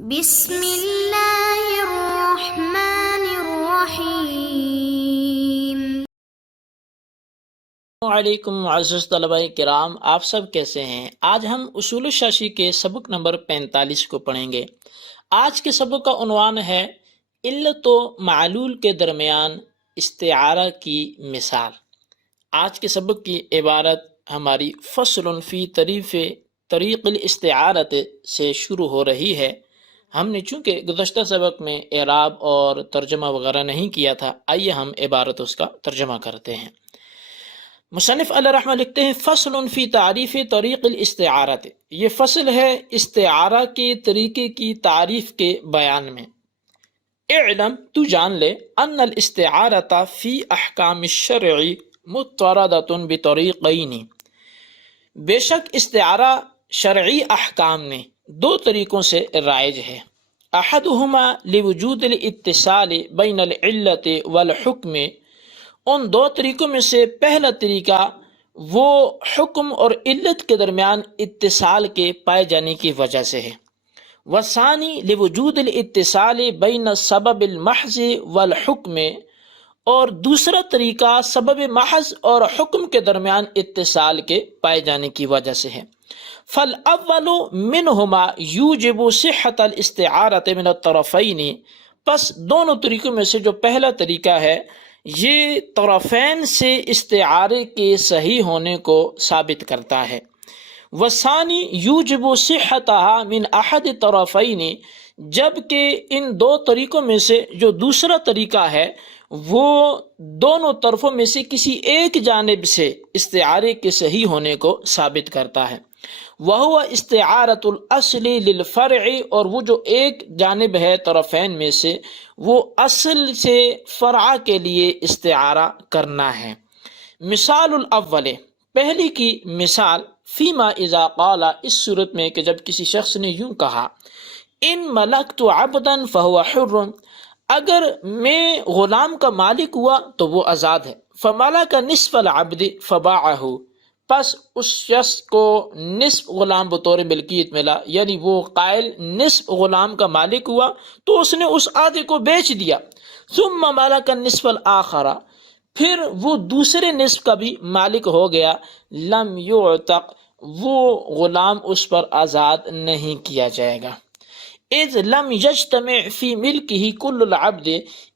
بسم اللہ الرحمن الرحیم۔ السلام علیکم معزز طلباء کرام، آپ سب کیسے ہیں؟ آج ہم اصول الشاشی کے سبق نمبر 45 کو پڑھیں گے۔ آج کے سبق کا عنوان ہے علت و معلول کے درمیان استعارہ کی مثال۔ آج کے سبق کی عبارت ہماری فصل فی طریق الاستعارت سے شروع ہو رہی ہے۔ ہم نے چونکہ گزشتہ سبق میں اعراب اور ترجمہ وغیرہ نہیں کیا تھا، آئیے ہم عبارت اس کا ترجمہ کرتے ہیں۔ مصنف علیہ رحمہ لکھتے ہیں فصل فی تعریف طریق الاستعارت، یہ فصل ہے استعارہ کے طریقے کی تعریف کے بیان میں۔ اعلم، تو جان لے، ان الاستعارت فی احکام الشرع متردۃ بطریقین، بے شک استعارہ شرعی احکام میں دو طریقوں سے رائج ہے۔ احدہما لوجود الاتصال بین العلت والحکم، ان دو طریقوں میں سے پہلا طریقہ وہ حکم اور علت کے درمیان اتصال کے پائے جانے کی وجہ سے ہے۔ والثانی لوجود الاتصال بین السبب المحض والحکم، اور دوسرا طریقہ سبب محض اور حکم کے درمیان اتصال کے پائے جانے کی وجہ سے ہے۔ فالاول منہما یوجب صحت الاستعارۃ من الطرفین، پس دونوں طریقوں میں سے جو پہلا طریقہ ہے یہ طرفین سے استعارے کے صحیح ہونے کو ثابت کرتا ہے۔ وثانی یوجب صحتها من احد طرفین، جبکہ ان دو طریقوں میں سے جو دوسرا طریقہ ہے وہ دونوں طرفوں میں سے کسی ایک جانب سے استعارے کے صحیح ہونے کو ثابت کرتا ہے۔ وہو استعارۃ الاصل للفرع، اور وہ جو ایک جانب ہے طرفین میں سے وہ اصل سے فرع کے لیے استعارہ کرنا ہے۔ مثال الاول، پہلی کی مثال، فیما اذا قال، اس صورت میں کہ جب کسی شخص نے یوں کہا، ان ملکت عبدا فهو حر، اگر میں غلام کا مالک ہوا تو وہ آزاد ہے۔ فملک نصف العبد فباعہ، پس اس شخص کو نصف غلام بطور ملکیت ملا، یعنی وہ قائل نصف غلام کا مالک ہوا تو اس نے اس آدھے کو بیچ دیا۔ ثم ملک النصف الآخر، پھر وہ دوسرے نصف کا بھی مالک ہو گیا۔ لم یعتق، وہ غلام اس پر آزاد نہیں کیا جائے گا۔ اذ لم یجتمع فی ملکہ کل العبد،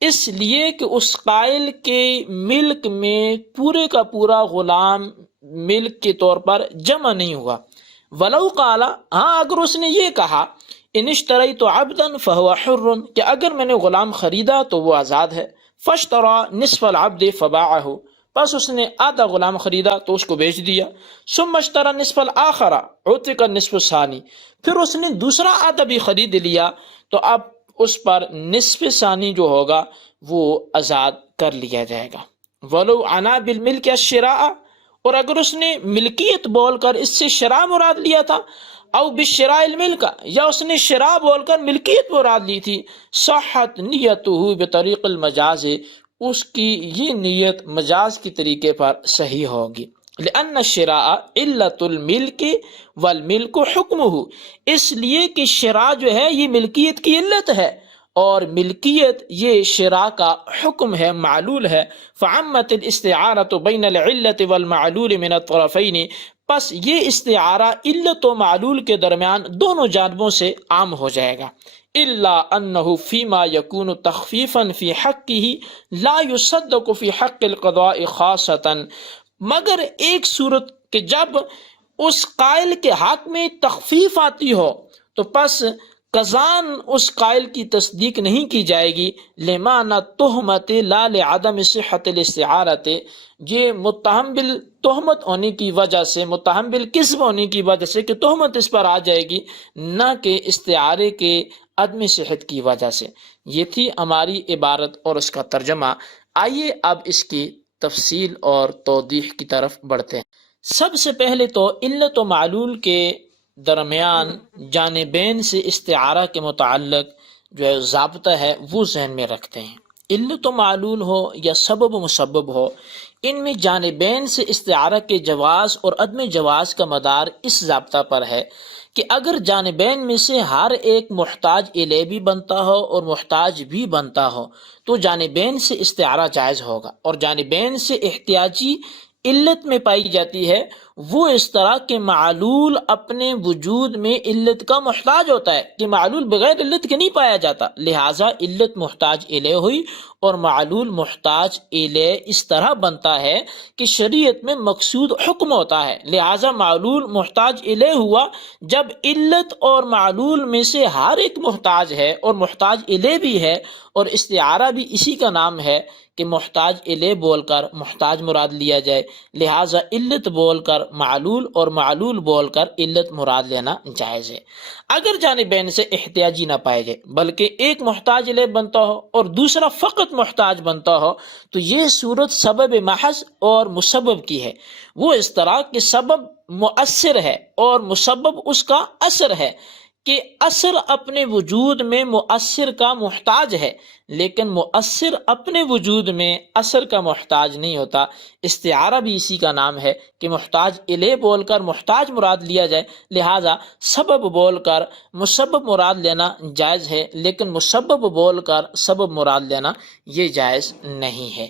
اس لیے کہ اس قائل کے ملک میں پورے کا پورا غلام ملک کے طور پر جمع نہیں ہوا۔ ولو قال، ہاں اگر اس نے یہ کہا، ان اشتریت عبدا فهو حر، کہ اگر میں نے غلام خریدا تو وہ آزاد ہے۔ فاشترى نصف العبد فباعه، پس اس نے آدھا غلام خریدا تو اس کو بیچ دیا۔ ثم اشترى نصف الآخر عتق النصف الثانی، پھر اس نے دوسرا آدھا بھی خرید لیا تو اب اس پر نصف ثانی جو ہوگا وہ آزاد کر لیا جائے گا۔ ولو عنا بالملک الشراء، اور اگر اس نے ملکیت بول کر اس سے شراء مراد لیا تھا، او بالشراء الملک، یا اس نے شراء بول کر ملکیت مراد لی تھی، صحت نیتہ بطریق المجاز، اس کی یہ نیت مجاز کی طریقے پر صحیح ہوگی۔ لأن الشراء علت الملک والملک حکمہ، اس لیے کہ شراء جو ہے یہ ملکیت کی علت ہے اور ملکیت یہ شراء کا حکم ہے، معلول ہے۔ فعمت الاستعارۃ بین العلت والمعلول من الطرفین، پس یہ استعارہ علت و معلول کے درمیان دونوں جانبوں سے عام ہو جائے گا۔ الا انہ فیما یکون تخفیفا فی حقہ لا یصدق فی حق القضاء خاصۃ، مگر ایک صورت کہ جب اس قائل کے حق میں تخفیف آتی ہو تو پس قضاً اس قائل کی تصدیق نہیں کی جائے گی۔ لمعنی تہمت لا لعدم صحت الاستعارت، یہ متہم بالتہمت ہونے کی وجہ سے، متہم بالکذب ہونے کی وجہ سے کہ تہمت اس پر آ جائے گی، نہ کہ استعارے کے عدم صحت کی وجہ سے۔ یہ تھی ہماری عبارت اور اس کا ترجمہ۔ آئیے اب اس کی تفصیل اور توضیح کی طرف بڑھتے ہیں۔ سب سے پہلے تو علت و معلول کے درمیان جانبین سے استعارہ کے متعلق جو ضابطہ ہے وہ ذہن میں رکھتے ہیں۔ علت و معلول ہو یا سبب و مسبب ہو، ان میں جانبین سے استعارہ کے جواز اور عدم جواز کا مدار اس ضابطہ پر ہے کہ اگر جانبین میں سے ہر ایک محتاج الیہ بھی بنتا ہو اور محتاج بھی بنتا ہو تو جانبین سے استعارہ جائز ہوگا، اور جانبین سے احتیاجی علت میں پائی جاتی ہے وہ اس طرح کہ معلول اپنے وجود میں علت کا محتاج ہوتا ہے، کہ معلول بغیر علت کے نہیں پایا جاتا، لہٰذا علت محتاج الیہ ہوئی اور معلول محتاج الیہ اس طرح بنتا ہے کہ شریعت میں مقصود حکم ہوتا ہے، لہٰذا معلول محتاج الیہ ہوا جب علت اور معلول میں سے ہر ایک محتاج ہے اور محتاج الیہ بھی ہے، اور استعارہ بھی اسی کا نام ہے کہ محتاج الیہ بول کر محتاج مراد لیا جائے، لہٰذا علت بول کر معلول اور معلول بول کر علت مراد لینا جائز ہے۔ اگر جانبین سے احتیاجی نہ پائے جائے بلکہ ایک محتاج الیہ بنتا ہو اور دوسرا فقط محتاج بنتا ہو تو یہ صورت سبب محض اور مسبب کی ہے، وہ اس طرح کہ سبب مؤثر ہے اور مسبب اس کا اثر ہے، کہ اثر اپنے وجود میں مؤثر کا محتاج ہے لیکن مؤثر اپنے وجود میں اثر کا محتاج نہیں ہوتا۔ استعارہ بھی اسی کا نام ہے کہ محتاج الیہ بول کر محتاج مراد لیا جائے، لہٰذا سبب بول کر مسبب مراد لینا جائز ہے لیکن مسبب بول کر سبب مراد لینا یہ جائز نہیں ہے۔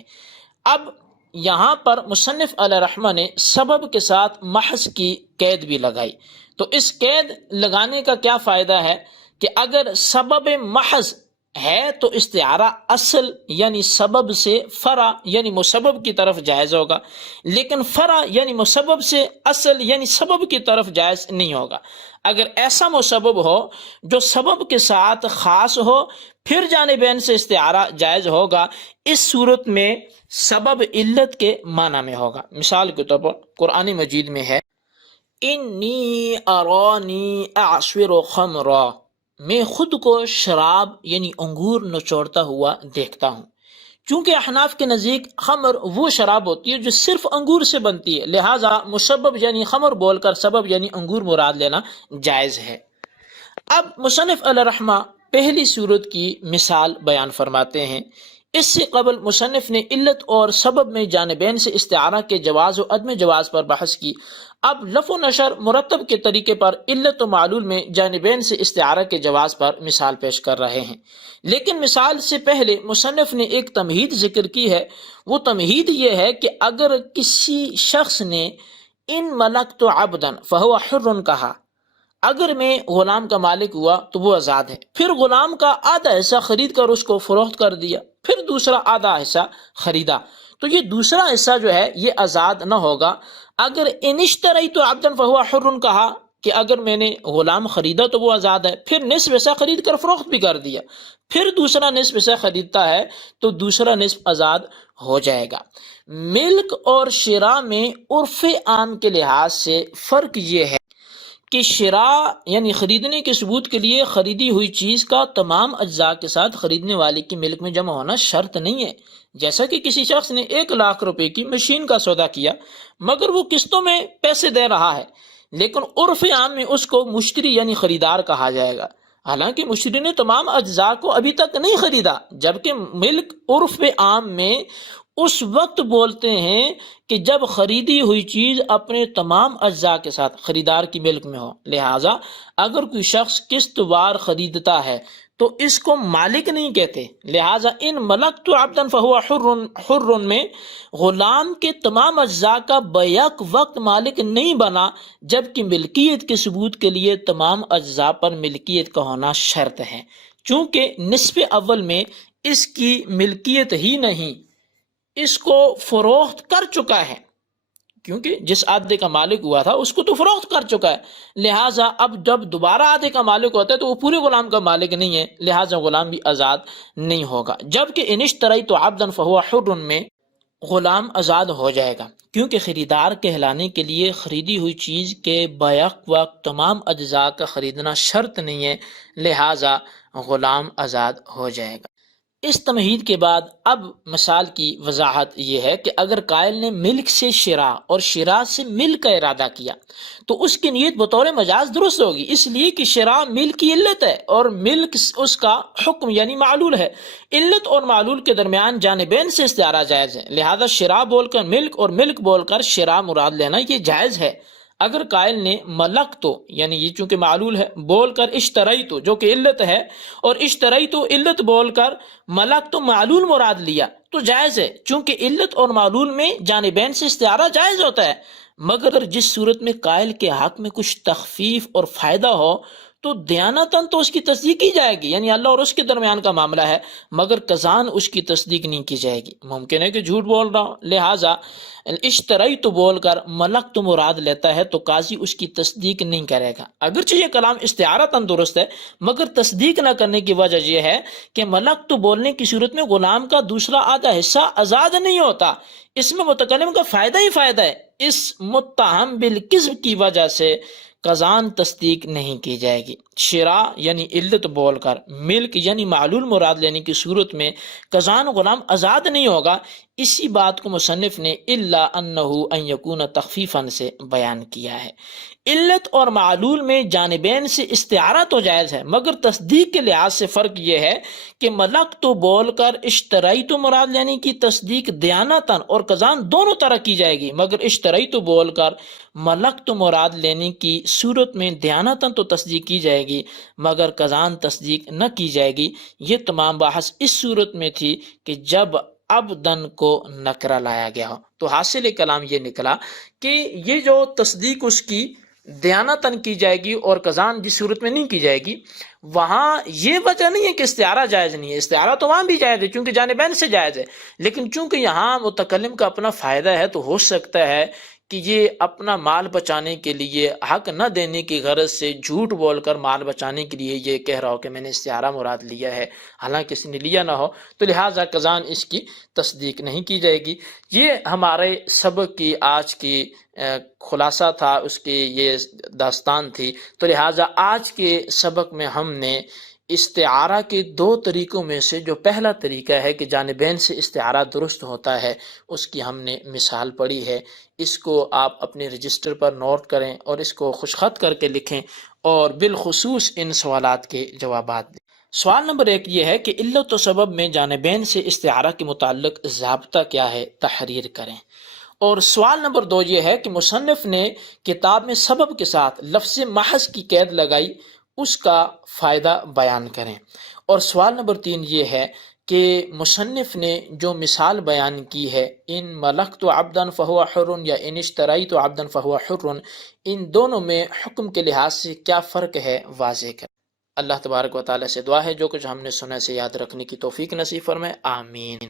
اب یہاں پر مصنف علیہ رحمہ نے سبب کے ساتھ محض کی قید بھی لگائی، تو اس قید لگانے کا کیا فائدہ ہے کہ اگر سبب محض ہے تو استعارہ اصل یعنی سبب سے فرع یعنی مسبب کی طرف جائز ہوگا، لیکن فرع یعنی مسبب سے اصل یعنی سبب کی طرف جائز نہیں ہوگا۔ اگر ایسا مسبب ہو جو سبب کے ساتھ خاص ہو پھر جانبین سے استعارہ جائز ہوگا، اس صورت میں سبب علت کے معنی میں ہوگا۔ مثال کے طور پر قرآن مجید میں ہے انی ارانی اعصر خمرا، میں خود کو شراب یعنی انگور نچوڑتا ہوا دیکھتا ہوں۔ چونکہ احناف کے نزدیک خمر وہ شراب ہوتی ہے جو صرف انگور سے بنتی ہے، لہٰذا مسبب یعنی خمر بول کر سبب یعنی انگور مراد لینا جائز ہے۔ اب مصنف علیہ رحمہ پہلی صورت کی مثال بیان فرماتے ہیں۔ اس سے قبل مصنف نے علت اور سبب میں جانبین سے استعارہ کے جواز و عدم جواز پر بحث کی، اب لف و نشر مرتب کے طریقے پر علت و معلول میں جانبین سے استعارہ کے جواز پر مثال پیش کر رہے ہیں، لیکن مثال سے پہلے مصنف نے ایک تمہید ذکر کی ہے۔ وہ تمہید یہ ہے کہ اگر کسی شخص نے ان ملکت عبدا فہو حر کہا، اگر میں غلام کا مالک ہوا تو وہ آزاد ہے، پھر غلام کا آدھا حصہ خرید کر اس کو فروخت کر دیا، پھر دوسرا آدھا حصہ خریدا، تو یہ دوسرا حصہ جو ہے یہ آزاد نہ ہوگا۔ اگر ان اشتریت عبدا فہو حر کہا کہ اگر میں نے غلام خریدا تو وہ آزاد ہے، پھر نصف حصہ خرید کر فروخت بھی کر دیا، پھر دوسرا نصف حصہ خریدتا ہے تو دوسرا نصف آزاد ہو جائے گا۔ ملک اور شراء میں عرف عام کے لحاظ سے فرق یہ ہے کہ شراء یعنی خریدنے کے ثبوت کے لیے خریدی ہوئی چیز کا تمام اجزاء کے ساتھ خریدنے والے کی ملک میں جمع ہونا شرط نہیں ہے۔ جیسا کہ کسی شخص نے 1,00,000 روپے کی مشین کا سودا کیا مگر وہ قسطوں میں پیسے دے رہا ہے، لیکن عرف عام میں اس کو مشتری یعنی خریدار کہا جائے گا، حالانکہ مشتری نے تمام اجزاء کو ابھی تک نہیں خریدا، جبکہ ملک عرف عام میں اس وقت بولتے ہیں کہ جب خریدی ہوئی چیز اپنے تمام اجزاء کے ساتھ خریدار کی ملک میں ہو۔ لہٰذا اگر کوئی شخص قسط وار خریدتا ہے تو اس کو مالک نہیں کہتے، لہٰذا ان ملکت عبدا فہو حر میں غلام کے تمام اجزاء کا بیک وقت مالک نہیں بنا، جبکہ ملکیت کے ثبوت کے لیے تمام اجزاء پر ملکیت کا ہونا شرط ہے، چونکہ نصف اول میں اس کی ملکیت ہی نہیں، اس کو فروخت کر چکا ہے، کیونکہ جس آدھے کا مالک ہوا تھا اس کو تو فروخت کر چکا ہے، لہٰذا اب جب دوبارہ آدھے کا مالک ہوتا ہے تو وہ پورے غلام کا مالک نہیں ہے، لہٰذا غلام بھی آزاد نہیں ہوگا۔ جبکہ ان اشتریت عبدا فہو حر میں غلام آزاد ہو جائے گا، کیونکہ خریدار کہلانے کے لیے خریدی ہوئی چیز کے بیک وقت تمام اجزاء کا خریدنا شرط نہیں ہے، لہٰذا غلام آزاد ہو جائے گا۔ اس تمہید کے بعد اب مثال کی وضاحت یہ ہے کہ اگر قائل نے ملک سے شراء اور شراء سے ملک کا ارادہ کیا تو اس کی نیت بطور مجاز درست ہوگی، اس لیے کہ شراء ملک کی علت ہے اور ملک اس کا حکم یعنی معلول ہے۔ علت اور معلول کے درمیان جانبین سے استعارہ جائز ہے، لہذا شراء بول کر ملک اور ملک بول کر شراء مراد لینا یہ جائز ہے۔ اگر قائل نے ملک تو یعنی یہ چونکہ معلول ہے بول کر اشترائی تو جو کہ علت ہے، اور اشترائی تو علت بول کر ملک تو معلول مراد لیا تو جائز ہے، چونکہ علت اور معلول میں جانبین سے استعارہ جائز ہوتا ہے، مگر جس صورت میں قائل کے حق میں کچھ تخفیف اور فائدہ ہو تو دیانتاً تو اس کی تصدیق کی جائے گی، یعنی اللہ اور اس کے درمیان کا معاملہ ہے، مگر قضان اس کی تصدیق نہیں کی جائے گی۔ ممکن ہے کہ جھوٹ بول رہا ہوں، لہٰذا اشترائی تو بول کر ملک تو مراد لیتا ہے تو قاضی اس کی تصدیق نہیں کرے گا، اگرچہ یہ کلام استعارتاً درست ہے، مگر تصدیق نہ کرنے کی وجہ یہ ہے کہ ملک تو بولنے کی صورت میں غلام کا دوسرا آدھا حصہ آزاد نہیں ہوتا، اس میں متکلم کا فائدہ ہی فائدہ ہے، اس متہم بالکذب کی وجہ سے قضان تصدیق نہیں کی جائے گی۔ شراء یعنی علت بول کر ملک یعنی معلول مراد لینے کی صورت میں قضان غلام آزاد نہیں ہوگا، اسی بات کو مصنف نے الا انہ ان یکون تخفیفا سے بیان کیا ہے۔ علت اور معلول میں جانبین سے استعارہ تو جائز ہے، مگر تصدیق کے لحاظ سے فرق یہ ہے کہ ملک تو بول کر اشترائی تو مراد لینے کی تصدیق دیانتاً اور قضان دونوں طرح کی جائے گی، مگر اشترائی تو بول کر ملک تو مراد لینے کی صورت میں دیانتاً تو تصدیق کی جائے گی مگر قضان تصدیق نہ کی جائے گی۔ یہ تمام بحث اس صورت میں تھی کہ جب ابدن کو نکرہ لایا گیا ہو، تو حاصل کلام یہ نکلا کہ یہ جو تصدیق اس کی دیانتاً کی جائے گی اور قضان جس صورت میں نہیں کی جائے گی، وہاں یہ وجہ نہیں ہے کہ استعارہ جائز نہیں ہے، استعارہ تو وہاں بھی جائز ہے چونکہ جانبین سے جائز ہے، لیکن چونکہ یہاں متکلم کا اپنا فائدہ ہے تو ہو سکتا ہے کہ یہ اپنا مال بچانے کے لیے حق نہ دینے کی غرض سے جھوٹ بول کر مال بچانے کے لیے یہ کہہ رہا ہو کہ میں نے استعارہ مراد لیا ہے، حالانکہ کسی نے لیا نہ ہو، تو لہٰذا قضان اس کی تصدیق نہیں کی جائے گی۔ یہ ہمارے سبق کی آج کی خلاصہ تھا، اس کی یہ داستان تھی، تو لہٰذا آج کے سبق میں ہم نے استعارہ کے دو طریقوں میں سے جو پہلا طریقہ ہے کہ جانبین سے استعارہ درست ہوتا ہے، اس کی ہم نے مثال پڑھی ہے۔ اس کو آپ اپنے رجسٹر پر نوٹ کریں اور اس کو خوش خط کر کے لکھیں اور بالخصوص ان سوالات کے جوابات دیں۔ سوال نمبر 1 یہ ہے کہ علت و سبب میں جانبین سے استعارہ کے متعلق ضابطہ کیا ہے، تحریر کریں۔ اور سوال نمبر 2 یہ ہے کہ مصنف نے کتاب میں سبب کے ساتھ لفظ محض کی قید لگائی، اس کا فائدہ بیان کریں۔ اور سوال نمبر 3 یہ ہے کہ مصنف نے جو مثال بیان کی ہے ان ملکت عبدا فہو حر یا ان اشتریت عبدا فہو حر، ان دونوں میں حکم کے لحاظ سے کیا فرق ہے واضح کریں۔ اللہ تبارک و تعالیٰ سے دعا ہے جو کچھ ہم نے سنا سے یاد رکھنے کی توفیق نصیب فرمائے، آمین۔